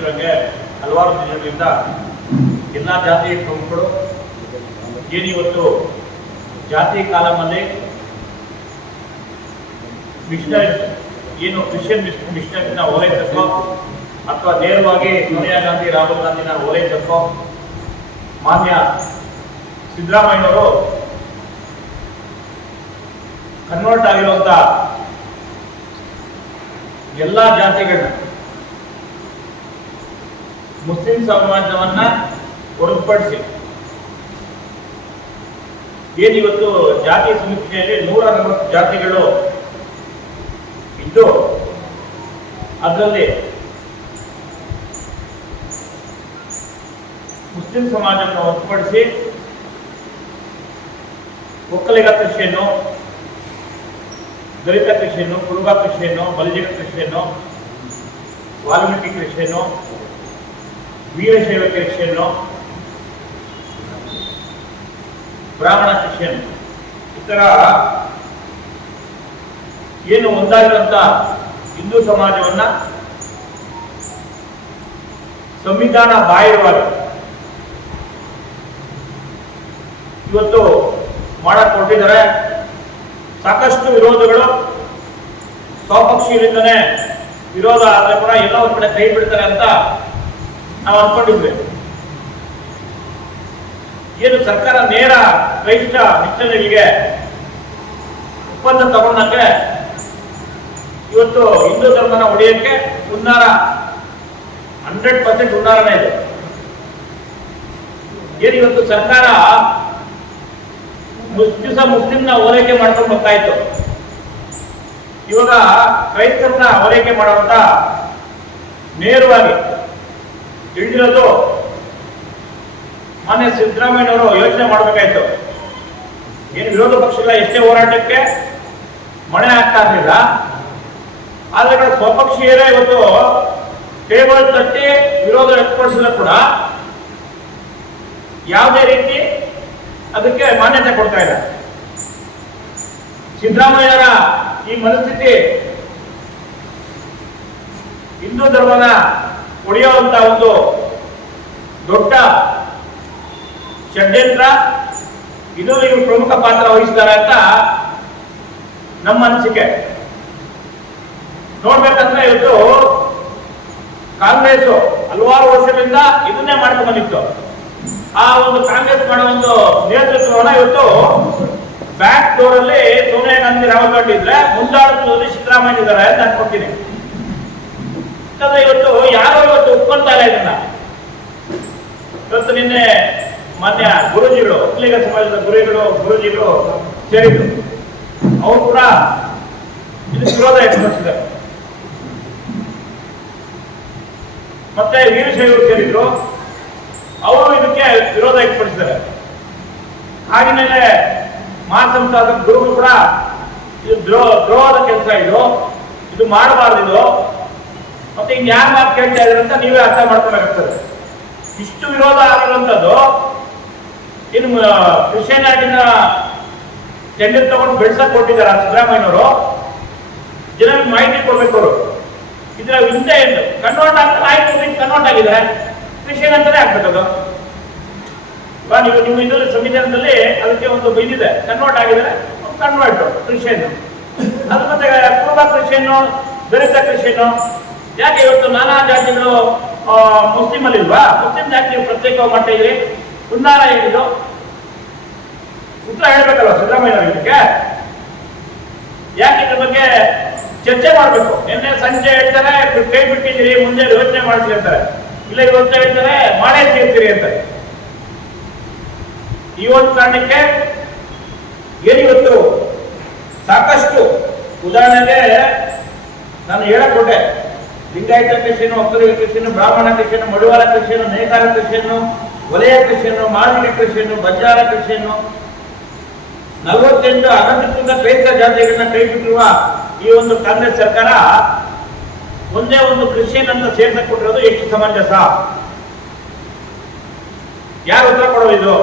ಗೊತ್ತಿರೋಂಗೆ ಹಲವಾರು ದಿನಗಳಿಂದ ಎಲ್ಲ ಜಾತಿಯ ಪ್ರಮುಖರು ಏನಿವತ್ತು ಜಾತಿ ಕಾಲಮಲ್ಲಿ ಮಿಷನರೀಸ್ ಏನು ಕ್ರಿಶ್ಚಿಯನ್ ಮಿಷನರೀಸ್ನ ಓಲೈಸಕ್ಕೋ ಅಥವಾ ನೇರವಾಗಿ ಸೋನಿಯಾ ಗಾಂಧಿ ರಾಹುಲ್ ಗಾಂಧಿನ ಓಲೈಸಕ್ಕೋ ಮಾನ್ಯ ಸಿದ್ದರಾಮಯ್ಯನವರು ಕನ್ವರ್ಟ್ ಆಗಿರುವಂತ ಎಲ್ಲ ಜಾತಿಗಳನ್ನ ಮುಸ್ಲಿಂ ಸಮಾಜವನ್ನ ಹೊರತುಪಡಿಸಿ ಏನಿವತ್ತು ಜಾತಿ ಸಮೀಕ್ಷೆಯಲ್ಲಿ 140 ಜಾತಿಗಳು ಇದ್ದು ಅದರಲ್ಲಿ ಮುಸ್ಲಿಂ ಸಮಾಜವನ್ನು ಹೊರತುಪಡಿಸಿ ಒಕ್ಕಲಿಗ ಕ್ರಿಶ್ಚಿಯನ್ನು, ದಲಿತ ಕ್ರಿಶ್ಚಿಯನ್ನು, ಕುರುಬ Christian, Balijiga Christian, Valmiki Christian, Veerashaiva Christian, ಬ್ರಾಹ್ಮಣ ಕ್ರಿಶ್ಚಿಯನ್ ಈ ತರ ಏನು ಒಂದಾಗಿರುವಂತ ಹಿಂದೂ ಸಮಾಜವನ್ನ ಸಂವಿಧಾನ ಬಾಹಿರವಾಗಿ ಇವತ್ತು ಮಾಡಕ್ ಹೊರಟಿದ್ದಾರೆ. ಸಾಕಷ್ಟು ವಿರೋಧಗಳು ಸ್ವಪಕ್ಷೀಯರಿಂದನೇ ವಿರೋಧ ಆದ್ರೆ ಕೂಡ ಎಲ್ಲ ಒಂದ್ ಕಡೆ ಕೈ ಬಿಡ್ತಾರೆ ಅಂತ ನಾವು ಅನ್ಕೊಂಡಿದ್ವಿ. ಏನು ಸರ್ಕಾರ ನೇರ ಕ್ರೈಸ್ತ ಮಿಷನರಿಗೆ ಒಪ್ಪಂದ ತಗೊಂಡಂಗೆ ಇವತ್ತು ಹಿಂದೂ ಧರ್ಮನ ಒಡೆಯಕ್ಕೆ ಹುನ್ನಾರ 100% ಹುನ್ನಾರನೇ ಇದೆ. ಏನು ಇವತ್ತು ಸರ್ಕಾರ ಮುಸ್ಲಿಂನ ಓಲೈಕೆ ಮಾಡ್ಕೊಂಡು ಬರ್ತಾ ಇತ್ತು, ಇವಾಗ ಕ್ರೈಸ್ತರನ್ನ ಓಲೈಕೆ ಮಾಡುವಂತ ನೇರವಾಗಿ ಹಿಡಿದಿರೋದು ಮಾನ್ಯ ಸಿದ್ದರಾಮಯ್ಯನವರು ಯೋಚನೆ ಮಾಡಬೇಕಾಯ್ತು. ಏನು ವಿರೋಧ ಪಕ್ಷಗಳ ಎಷ್ಟೇ ಹೋರಾಟಕ್ಕೆ ಮಣೆ ಆಗ್ತಾ ಇರಲಿಲ್ಲ, ಆದ್ರೆ ಸ್ವಪಕ್ಷೀಯರೇ ಇವತ್ತು ಟೇಬಲ್ ತಟ್ಟಿ ವಿರೋಧ ವ್ಯಕ್ತಪಡಿಸಿದ್ರು ಕೂಡ ಯಾವುದೇ ರೀತಿ ಅದಕ್ಕೆ ಮಾನ್ಯತೆ ಕೊಡ್ತಾ ಇಲ್ಲ. ಸಿದ್ದರಾಮಯ್ಯರ ಈ ಮನಸ್ಥಿತಿ ಹಿಂದೂ ಧರ್ಮನ ಒಡೆಯುವಂತ ಒಂದು ದೊಡ್ಡ ಷಡ್ಯಂತ್ರ, ಇದು ಇವರು ಪ್ರಮುಖ ಪಾತ್ರ ವಹಿಸ್ತಾರೆ ಅಂತ ನಮ್ಮ ಅನಿಸಿಕೆ. ನೋಡ್ಬೇಕಂದ್ರೆ ಇವತ್ತು ಕಾಂಗ್ರೆಸ್ ಹಲವಾರು ವರ್ಷದಿಂದ ಇದನ್ನೇ ಮಾಡ್ಕೊಂಡು ಬಂದಿತ್ತು. ಆ ಒಂದು ಕಾಂಗ್ರೆಸ್ ಮಾಡೋ ಒಂದು ನೇತೃತ್ವವನ್ನ ಇವತ್ತು ಬ್ಯಾಕ್ ಡೋರ್ ಅಲ್ಲಿ ಸೋನಿಯಾ ಗಾಂಧಿ ರಾಹುಲ್ ಗಾಂಧಿ ಇದ್ರೆ ಮುಂದಾಳತ್ವದಲ್ಲಿ ಸಿದ್ದರಾಮಯ್ಯ ಇದ್ದಾರೆ ಅಂತ ಅನ್ಕೊಳ್ತೀನಿ. ಇವತ್ತು ಯಾರೋ ಇವತ್ತು ಒಪ್ಕೊಂತಾ ಇಲ್ಲ ಇದನ್ನ. ಇವತ್ತು ನಿನ್ನೆ ಮಾನ್ಯ ಗುರುಜಿಗಳು, ಒಕ್ಕಲಿಗ ಸಮಾಜದ ಗುರುಜಿಗಳು ಸೇರಿದ್ರು, ಅವರು ಕೂಡ ಇದಕ್ಕೆ ವಿರೋಧ ವ್ಯಕ್ತಪಡಿಸಿದ್ದಾರೆ. ಮತ್ತೆ ವೀರಶೈವರು ಸೇರಿದ್ರು, ಅವರು ಇದಕ್ಕೆ ವಿರೋಧ ವ್ಯಕ್ತಪಡಿಸಿದ್ದಾರೆ. ಹಾಗೆಯೇ ಮಹಾಸಂಸ್ಥಾದ ಗುರುಗಳು ಕೂಡ ಇದು ದ್ರೋಹದ ಕೆಲಸ, ಇದು ಮಾಡಬಾರ್ದು, ಮತ್ತೆ ಇನ್ಯಾರು ಮಾತು ಕೇಳ್ತಾ ಇದ್ದಾರೆ ಅಂತ ನೀವೇ ಅರ್ಥ ಮಾಡ್ಕೊಬೇಕಾಗ್ತದೆ. ಇಷ್ಟು ವಿರೋಧ ಆಗಿರುವಂತದ್ದು ಇನ್ನು ಕ್ರಿಶ್ಚಿಯಾನಿಟಿನ ಟೆಂಡರ್ ತಗೊಂಡು ಬೆಳೆಸಕ್ ಕೊಟ್ಟಿದ್ದಾರೆ ಸಿದ್ದರಾಮಯ್ಯನವರು. ಜನರಿಗೆ ಮಾಹಿತಿ ಕೊಡ್ಬೇಕು. ಅವರು ಇದರ ಹಿಂದೆ ಏನು ಕನ್ವರ್ಟ್ ಆಗ್ತಾರೆ, ಆಯ್ತು ಕನ್ವರ್ಟ್ ಆಗಿದ್ದಾರೆ, ಕ್ರಿಶ್ಚಿಯನ್ ಅಂತಾನೆ ಆಗ್ಬೇಕದು. ನೀವು ಇದು ಸಂವಿಧಾನದಲ್ಲಿ ಅದಕ್ಕೆ ಒಂದು ಇದಿದೆ, ಕನ್ವರ್ಟ್ ಆಗಿದ್ದಾರೆ, ಕನ್ವರ್ಟ್ ಕ್ರಿಶ್ಚಿಯನ್. ಅದು ಮತ್ತೆ ಕುರುಬ ಕ್ರಿಶ್ಚಿಯನ್, ದಲಿತ ಕ್ರಿಶ್ಚಿಯನ್. ಯಾಕೆ ಇವತ್ತು ನಾನಾ ಜಾತಿಗಳು ಮುಸ್ಲಿಂ ಅಲ್ಲಿ ಇಲ್ವಾ? ಮುಸ್ಲಿಂ ಯಾಕೆ ನೀವು ಪ್ರತ್ಯೇಕವಾಗಿ ಮಾಡ್ತಾ ಇದ್ರಿ? ಹುನ್ನಾರ ಏನಿದು? ಉತ್ತರ ಹೇಳ್ಬೇಕಲ್ವ ಸಿದ್ದರಾಮಯ್ಯ ಇದಕ್ಕೆ? ಯಾಕೆ ಇದ್ರ ಬಗ್ಗೆ ಚರ್ಚೆ ಮಾಡ್ಬೇಕು. ನಿನ್ನೆ ಸಂಜೆ ಹೇಳ್ತಾರೆ ಕೈ ಬಿಟ್ಟಿದ್ದೀರಿ, ಮುಂದೆ ಯೋಚನೆ ಮಾಡ್ತೀರಿ ಅಂತಾರೆ. ಇಲ್ಲ ಇವತ್ತು ಹೇಳ್ತಾರೆ ಮಾಡೇ ಸೇರ್ತೀರಿ ಅಂತಾರೆ. ಈ ಒಂದು ಕಾರಣಕ್ಕೆ ಏನಿವತ್ತು ಸಾಕಷ್ಟು ಉದಾಹರಣೆಗೆ ನಾನು ಹೇಳಕೊಟ್ಟೆ, ಲಿಂಗಾಯತ ಕ್ರಿಶ್ಚಿಯನ್, ಒಕ್ಕಲಿಗ ಕ್ರಿಶ್ಚಿಯನ್, ಬ್ರಾಹ್ಮಣ ಕ್ರಿಶ್ಚಿಯನ್, ಮಡಿವಾಳ ಕ್ರಿಶ್ಚಿಯನ್, ನೇಕಾರ ಕ್ರಿಶ್ಚಿಯನ್, ವಲಯ ಕ್ರಿಶ್ಚಿಯನ್, ಮಾರ್ಮಿಡಿ ಕ್ರಿಶ್ಚಿಯನ್, ಬಂಜಾರ ಕ್ರಿಶ್ಚಿಯನ್, 48 ಅನಧಿಕೃತ ಕ್ರೈಸ್ತ ಜಾತಿಗಳನ್ನ ಕೈ ಬಿಟ್ಟಿರುವ ಈ ಒಂದು ಕಾಂಗ್ರೆಸ್ ಸರ್ಕಾರ ಒಂದೇ ಒಂದು ಕ್ರಿಶ್ಚಿಯನ್ ಅಂತ ಸೇರ್ಸಕ್ ಕೊಟ್ಟಿರೋದು ಎಷ್ಟು ಸಮಂಜಸ? ಯಾರು ಉತ್ತರ ಕೊಡೋದು ಇದು?